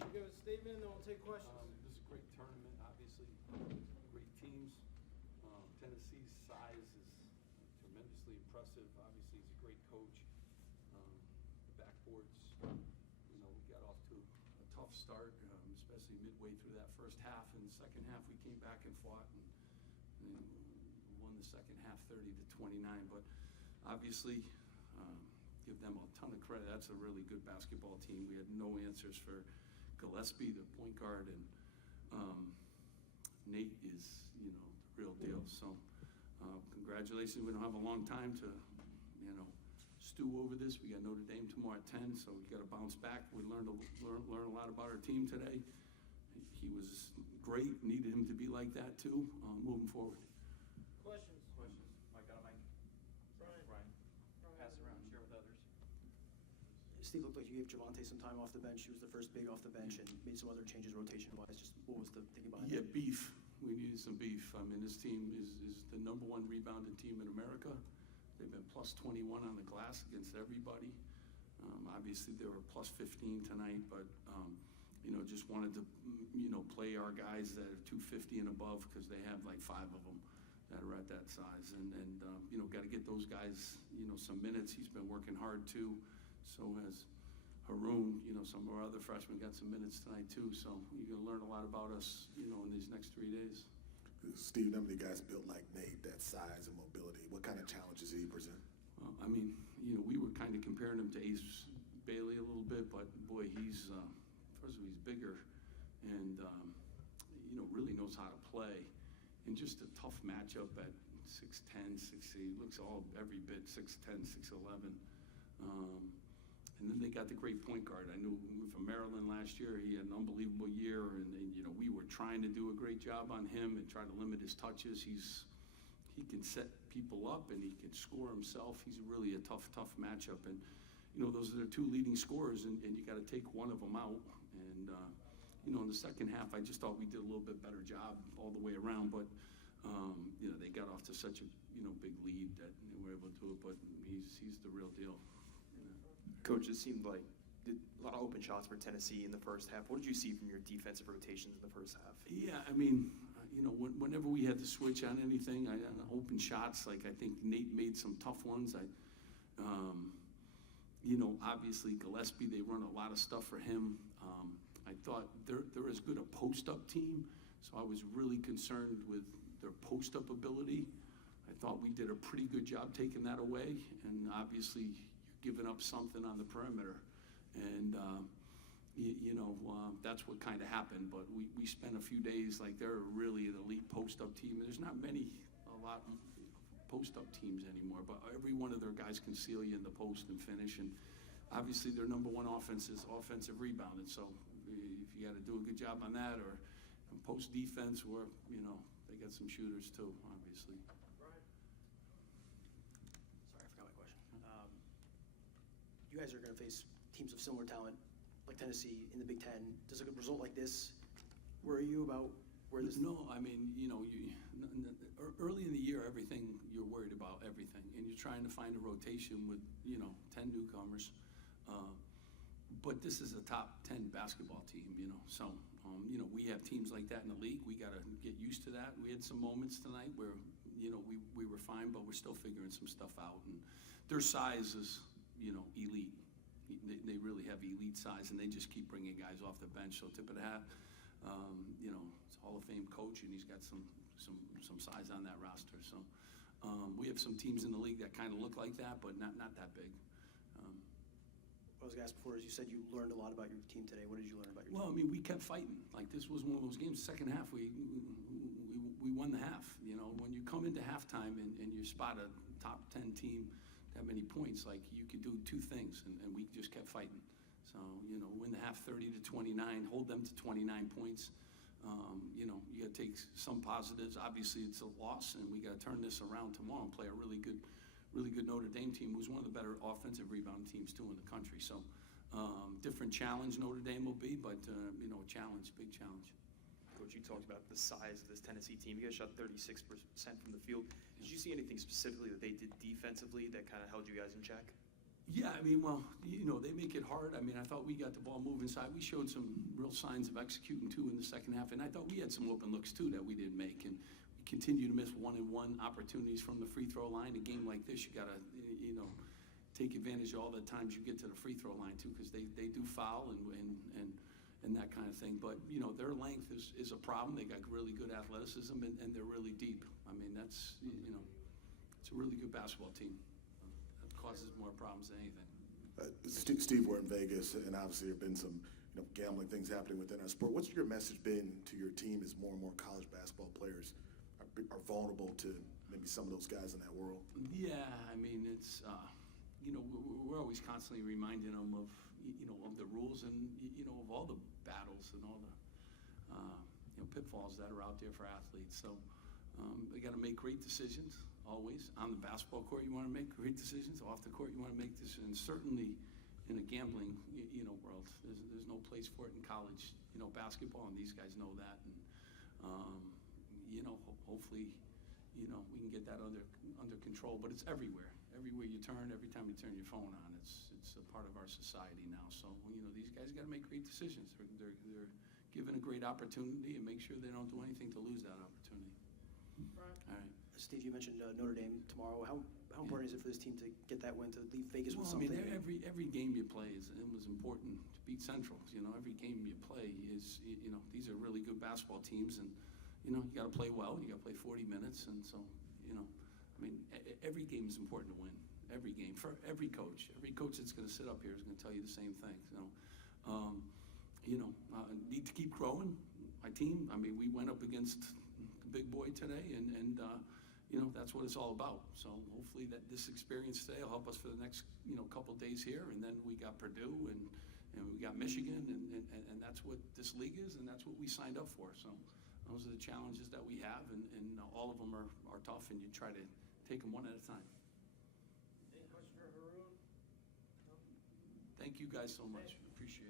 Coach will give a statement, and then we'll take questions. This is a great tournament, obviously, great teams. Tennessee's size is tremendously impressive. Obviously, he's a great coach. The backboards, we got off to a tough start, especially midway through that first half. In the second half, we came back and fought and won the second half 30-29. But obviously, give them a ton of credit. That's a really good basketball team. We had no answers for Gillespie, the point guard, and Nate is, the real deal. So congratulations. We don't have a long time to, stew over this. We got Notre Dame tomorrow at 10, so we got to bounce back. We learn a lot about our team today. He was great. Needed him to be like that too. Moving forward. Questions? Mike, got a mic? Brian. Pass it around, share with others. Steve, looked like you gave Javante some time off the bench. He was the first big off the bench and made some other changes rotation-wise. Just what was the thinking behind that? Yeah, beef. We needed some beef. I mean, this team is the #1 rebounding team in America. They've been plus 21 on the glass against everybody. Obviously, they were plus 15 tonight, but, just wanted to, play our guys that are 250 and above because they have like 5 of them that are at that size. And got to get those guys, some minutes. He's been working hard, too. So has Haroon. Some of our other freshmen got some minutes tonight, too. So you're going to learn a lot about us, in these next 3 days. Steve, how many guys built like Nate, that size and mobility? What kind of challenges did he present? We were kind of comparing him to Ace Bailey a little bit, but boy, he's first of all, he's bigger and really knows how to play. And just a tough matchup at 6'10", 6'8", looks every bit 6'10", 6'11". And then they got the great point guard. I knew from Maryland last year, he had an unbelievable year, and we were trying to do a great job on him and try to limit his touches. He can set people up and he can score himself. He's really a tough matchup. And those are the 2 leading scorers, and you got to take one of them out. And in the second half, I just thought we did a little bit better job all the way around. But they got off to such a big lead that they were able to do it. But he's the real deal. Coach, it seemed like a lot of open shots for Tennessee in the first half. What did you see from your defensive rotations in the first half? Yeah, whenever we had to switch on anything, open shots, like I think Nate made some tough ones. Obviously Gillespie, they run a lot of stuff for him. I thought they're as good a post-up team, so I was really concerned with their post-up ability. I thought we did a pretty good job taking that away, and obviously you're giving up something on the perimeter. And, that's what kind of happened. But we spent a few days, like they're really an elite post-up team. There's not a lot of post-up teams anymore, but every one of their guys can seal you in the post and finish. And obviously their #1 offense is offensive rebounding. So if you got to do a good job on that, or post defense, where, they got some shooters too, obviously. Brian. Sorry, I forgot my question. You guys are going to face teams of similar talent like Tennessee in the Big Ten. Does a result like this worry you about where this? No, early in the year, you're worried about everything, and you're trying to find a rotation with 10 newcomers. But this is a top 10 basketball team, So we have teams like that in the league. We got to get used to that. We had some moments tonight where we were fine, but we're still figuring some stuff out. And their size is elite. They really have elite size, and they just keep bringing guys off the bench. So tip of the hat, it's a Hall of Fame coach, and he's got some size on that roster. So we have some teams in the league that kind of look like that, but not that big. What I was going to ask before is you said you learned a lot about your team today. What did you learn about your team? We kept fighting. Like, this was one of those games. Second half, we won the half. When you come into halftime and you spot a top 10 team that many points, like, you could do 2 things, and we just kept fighting. So, win the half 30-29, hold them to 29 points. You got to take some positives. Obviously, it's a loss, and we got to turn this around tomorrow and play a really good Notre Dame team, who's one of the better offensive rebound teams, too, in the country. So, different challenge Notre Dame will be, but, a challenge, big challenge. Coach, you talked about the size of this Tennessee team. You guys shot 36% from the field. Did you see anything specifically that they did defensively that kind of held you guys in check? Yeah, I mean, well, you know, they make it hard. I mean, I thought we got the ball moving inside. We showed some real signs of executing, too, in the second half, and I thought we had some open looks, too, that we didn't make, and we continue to miss one-and-one opportunities from the free throw line. A game like this, you got to, you know, take advantage of all the times you get to the free throw line, too, because they do foul and that kind of thing. But, you know, their length is a problem. They got really good athleticism, and they're really deep. I mean, that's, you know, it's a really good basketball team. Causes more problems than anything. Steve, we're in Vegas, and obviously there have been some gambling things happening within our sport. What's your message been to your team as more and more college basketball players are vulnerable to maybe some of those guys in that world? Yeah, I mean, it's, you know, we're always constantly reminding them of, you know, of the rules and, you know, of all the battles and all the, you know, pitfalls that are out there for athletes. So they got to make great decisions. Always. On the basketball court, you want to make great decisions. Off the court, you want to make decisions. Certainly in a gambling, you know, world, there's no place for it in college, you know, basketball, and these guys know that. And, you know, hopefully, you know, we can get that under control. But it's everywhere. Everywhere you turn, every time you turn your phone on, it's a part of our society now. So, you know, these guys got to make great decisions. They're given a great opportunity, and make sure they don't do anything to lose that opportunity. Brian? All right. Steve, you mentioned Notre Dame tomorrow. How important is it for this team to get that win, to leave Vegas with Well, something? I mean, every game you play was important to beat Central. You know, every game you play is, you know, these are really good basketball teams, and, you know, you got to play well. You got to play 40 minutes, and so, you know, I mean, every game is important to win. Every game for every coach that's going to sit up here is going to tell you the same thing. So, you know, need to keep growing. My team. I mean, we went up against the big boy today, and you know, that's what it's all about. So hopefully that this experience today will help us for the next, you know, couple days here. And then we got Purdue and we got Michigan, and that's what this league is, and that's what we signed up for. So those are the challenges that we have, and all of them are tough, and you try to take them one at a time. Any question for Haroon? No? Thank you guys so much. Appreciate it.